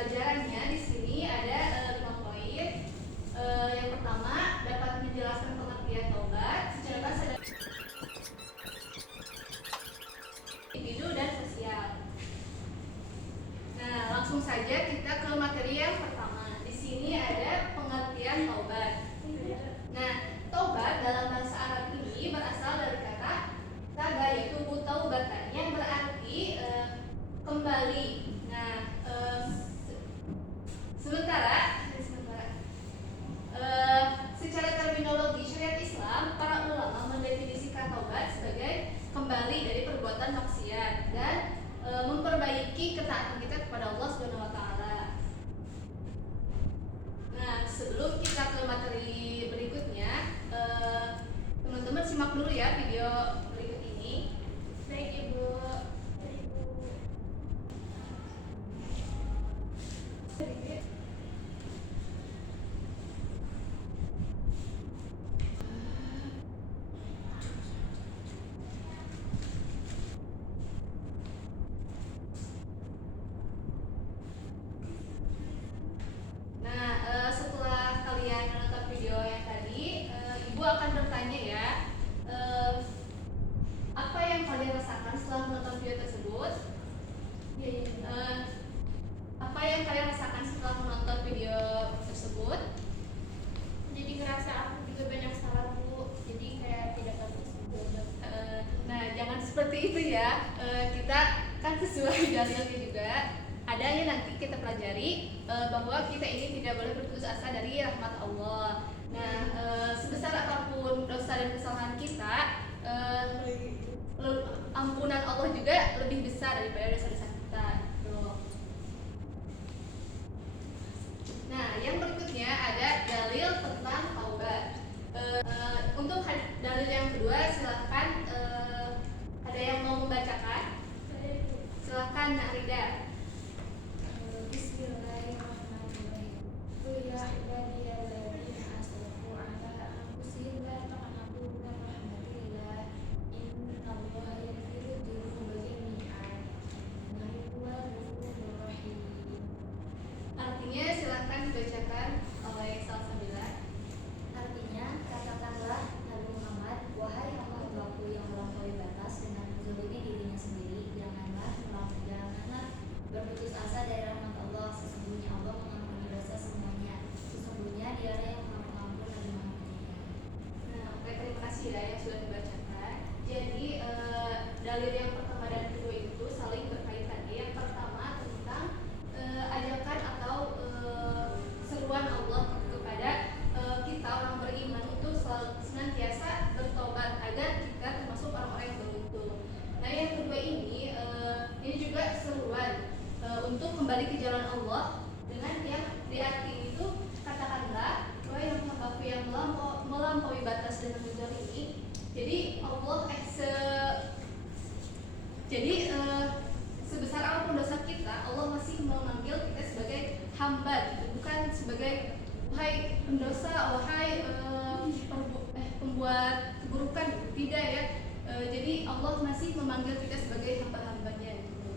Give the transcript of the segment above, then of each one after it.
pembelajarannya di sini ada 5 poin. Yang pertama, dapat menjelaskan pengertian taubat secara sadar individu dan sosial. Nah, langsung saja kita ke materi yang pertama. Di sini ada pengertian taubat. Nah, taubat dalam bahasa Arab ini berasal dari kata taga, yaitu taubatan, yang berarti kembali. Nah, secara terminologi syariat Islam, para ulama mendefinisikan taubat sebagai kembali dari perbuatan maksiat dan memperbaiki ketaatan kita kepada Allah Subhanahu wa taala. Nah, sebelum kita ke materi berikutnya, teman-teman simak dulu ya video berikut ini. Baik, Ibu. Setelah kalian menonton video yang tadi, Ibu akan bertanya ya, apa yang kalian rasakan setelah menonton video tersebut? Apa yang kalian rasakan setelah menonton video tersebut? Jadi ngerasa aku juga banyak salah, Bu. Jadi kayak tidak bagus juga. Nah, jangan seperti itu ya. Kita kan sesuai dalilnya juga. Adanya nanti kita pelajari bahwa kita ini tidak boleh berputus asa dari rahmat Allah. Nah, sebesar apapun dosa dan kesalahan kita, ampunan Allah juga lebih besar daripada dosa-dosa kita. Tuh. Nah, yang berikutnya ada dalil tentang taubat. Untuk dalil yang kedua, silakan ada yang mau membacakan? Silakan Nak Rida. Bismillahirrahmanirrahim. Ya ibadiyalladzina asrafu ala anfusihim la taqnatu min rahmatillah. Innallaha yaghfiru dzunuba jami'an. Innahu huwal ghafurur rahim. Artinya silakan dibacakan oleh Salsabila. Artinya, katakanlah Nabi Muhammad, wahai hamba hambaku yang melampaui batas dengan menzalimi dirinya sendiri, janganlah berputus asa dari rahmat Allah. Sesungguhnya Allah mengampuni dosa semuanya. Sesungguhnya Dialah yang Maha Pengampun lagi Maha Penyayang. Nah, oke, terima kasih ya yang sudah dibacakan. Jadi dalil yang pertama dan kedua itu saling berkaitan. Yang pertama tentang ajakan atau seruan Allah kepada kita orang beriman untuk senantiasa bertobat agar kita termasuk orang-orang yang beruntung. Nah, yang kedua ini juga seruan untuk kembali ke jalan Allah dengan yang diarti itu, katakanlah bahwa yang hambaku yang melampaui batas dengan menzalimi. Jadi Allah sebesar apapun dosa kita, Allah masih memanggil kita sebagai hamba, gitu. Bukan sebagai wahai pendosa, wahai pembuat keburukan, gitu. Tidak ya. Jadi Allah masih memanggil kita sebagai hamba-hambanya, gitu.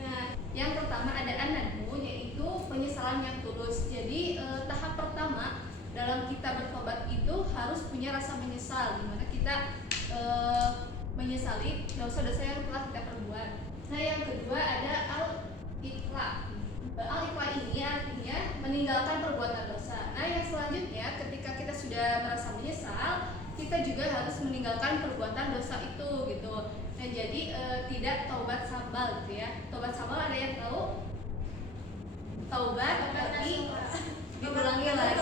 Nah, yang pertama ada an-nadmu, yaitu penyesalan yang tulus. Jadi tahap pertama dalam kita bertobat itu harus punya rasa menyesal, dimana kita menyesali dosa-dosa yang telah kita perbuat. Nah, yang kedua ada al-iqla. Al-iqla ini artinya meninggalkan perbuatan dosa. Nah, yang selanjutnya ketika kita sudah merasa menyesal, kita juga harus meninggalkan perbuatan dosa itu, gitu. Nah, jadi tidak taubat sambal, gitu ya. Taubat sambal ada yang tahu? Taubat tapi diulangi lagi.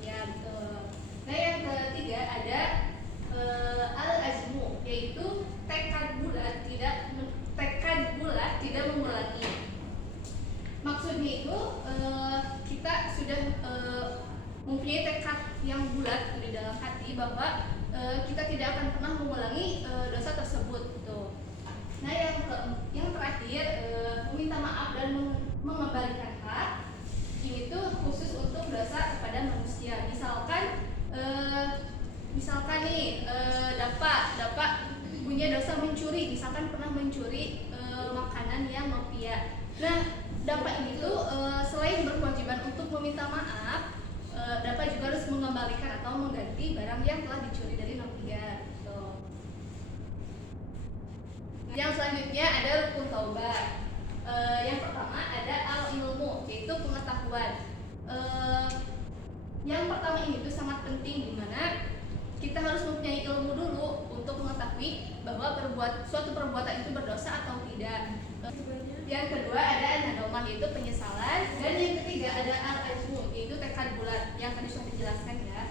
Ya, betul. Nah, yang ketiga ada al-azmu, yaitu tekad bulat tidak mengulangi. Maksudnya itu kita sudah mempunyai tekad yang bulat di dalam hati bahwa kita tidak akan pernah mengulangi dosa tersebut, gitu. Nah, yang terakhir meminta maaf dan misalkan pernah mencuri makanan yang mafia. Nah, dapat ini tuh selain berkewajiban untuk meminta maaf, dapat juga harus mengembalikan atau mengganti barang yang telah dicuri dari mafia. Gitu. Yang selanjutnya ada rukun taubat. Yang pertama ada al-ilmu, yaitu pengetahuan. Yang pertama ini tuh sangat penting, di mana kita harus mempunyai ilmu dulu untuk mengetahui bahwa suatu perbuatan itu berdosa atau tidak. Yang kedua ada an-nadamah, yaitu penyesalan, dan yang ketiga ada al-azmu, yaitu tekad bulat yang tadi sudah dijelaskan ya.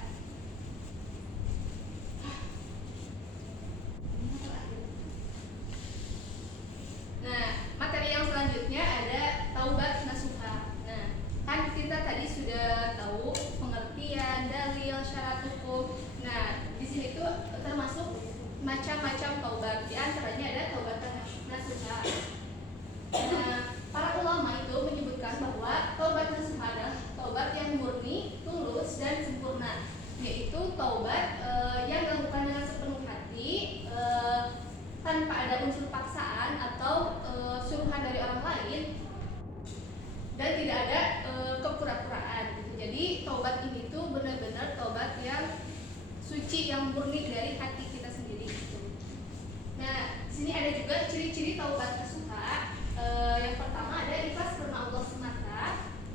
Nah, materi yang selanjutnya ada taubat nasuha. Nah, kan kita tadi sudah tahu pengertian, dalil, syarat hukum. Nah, di sini tuh termasuk macam-macam taubat. Di antaranya ada taubat nasuha. Nah, para ulama itu menyebutkan bahwa taubat nasuha adalah taubat yang murni, tulus, dan sempurna, yaitu taubat yang dilakukan dengan sepenuh hati, tanpa ada unsur paksaan atau suruhan dari orang lain, dan tidak ada kepura-puraan. Jadi taubat ini tuh benar-benar taubat yang suci, yang murni dari hati kita sendiri. Nah, di sini ada juga ciri-ciri taubat nasuha. Yang pertama ada ikhlas karena Allah semata,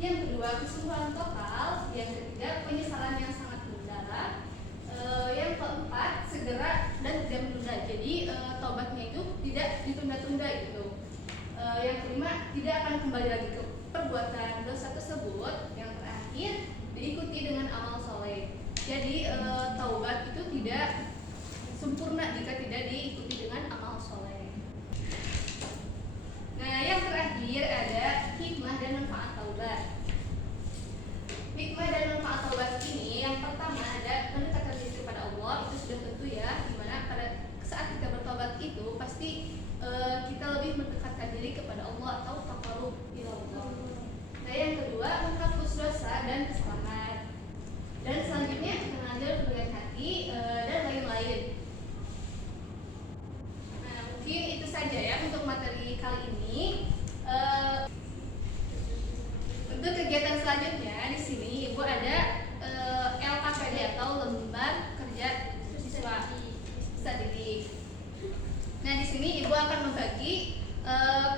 yang kedua kesungguhan total, yang ketiga penyesalan yang sangat mendalam, yang keempat segera dan tidak menunda. Jadi taubatnya itu tidak ditunda-tunda gitu. Yang kelima tidak akan kembali lagi ke perbuatan dosa tersebut. Yang terakhir diikuti dengan amal soleh. Jadi taubat itu tidak sempurna jika tidak diikuti dengan amal soleh. Nah, yang terakhir ada hikmah dan manfaat taubat. Hikmah dan manfaat taubat ini yang pertama ada mendekatkan diri kepada Allah, itu sudah tentu ya, dimana pada saat kita bertobat itu pasti kita lebih mendekatkan diri kepada Allah atau taqarrub ila Allah. Nah, yang kedua menghapus dosa dan kesalahan. Dan selanjutnya mengajar kebaik hati dan lain-lain. Nah, mungkin itu saja ya untuk materi kali ini. Untuk kegiatan selanjutnya di sini Ibu ada LKPD atau lembar kerja siswa didik. Nah, di sini Ibu akan membagi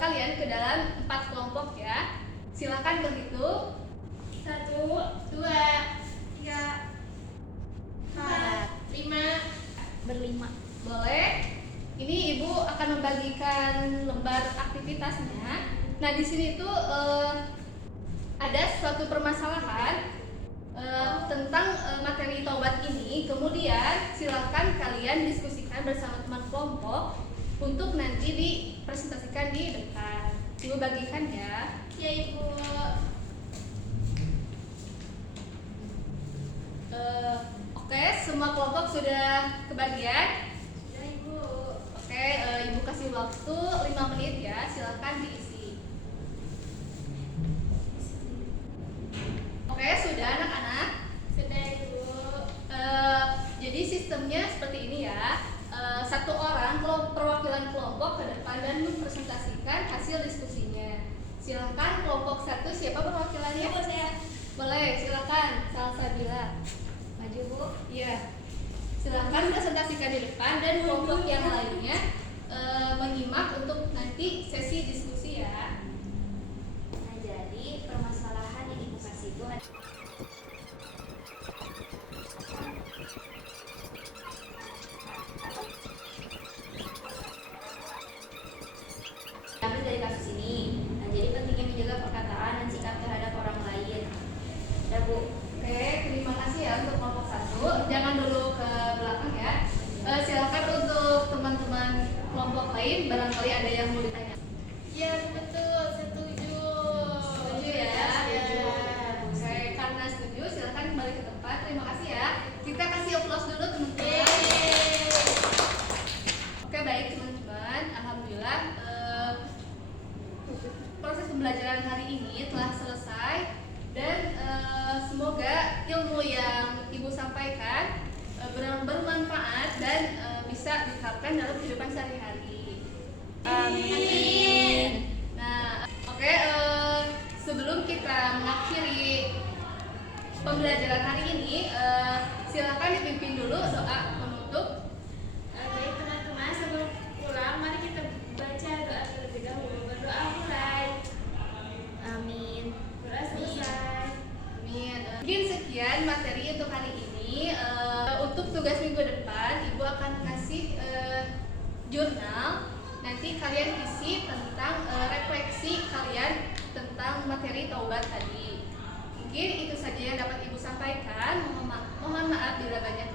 kalian ke dalam 4 kelompok ya. Silakan berhitung. 1, 2, 3, 4, 5. Berlima. Boleh. Ini Ibu akan membagikan lembar aktivitasnya. Nah, di sini tuh ada suatu permasalahan tentang materi taubat ini. Kemudian silakan kalian diskusikan bersama teman kelompok untuk nanti dipresentasikan di depan. Ibu bagikan ya. Ya, Ibu. Oke, semua kelompok sudah kebagian? Sudah, Ibu. Oke, Ibu kasih waktu 5 menit ya, silakan diisi. Oke, sudah anak-anak? Sudah, Ibu. Jadi sistemnya seperti ini ya. Satu orang perwakilan kelompok ke depan dan mempresentasikan hasil diskusinya. Silakan kelompok 1, siapa perwakilannya? Ibu, saya. Boleh, silakan. Salsabila. Maju, Bu. Iya. Silakan presentasikan di depan dan kelompok yang lainnya menyimak untuk nanti sesi diskusi ya. Nah, jadi permasalahan yang Ibu kasih itu diambil dari kasus ini. Nah, jadi pentingnya menjaga perkataan dan sikap terhadap orang lain. Ya, Bu. Oke, terima kasih ya untuk kelompok 1. Jangan dulu ke belakang ya. Silakan untuk teman-teman kelompok lain, barangkali ada yang mau ditanya. Ya, betul. Setuju. Setuju ya? Ya. Oke, karena setuju, silakan kembali ke tempat. Terima kasih ya. Kita kasih applause dulu teman-teman. Yeay. Oke, baik teman-teman. Alhamdulillah proses pembelajaran hari ini telah selesai dan semoga ilmu yang Ibu sampaikan bermanfaat dan bisa diterapkan dalam kehidupan sehari-hari. Amin. Nah, oke, sebelum kita mengakhiri pembelajaran hari ini, silakan dipimpin dulu doa penutup. Baik teman-teman, sebelum pulang mari kita baca doa terlebih dahulu. Berdoa mulai. Amin. Doa selesai. Amin. Mungkin sekian materi untuk hari ini. Untuk tugas minggu depan, Ibu akan kasih jurnal. Nanti kalian isi tentang refleksi kalian tentang materi taubat tadi. Mungkin itu saja yang dapat Ibu sampaikan. Mohon maaf bila banyak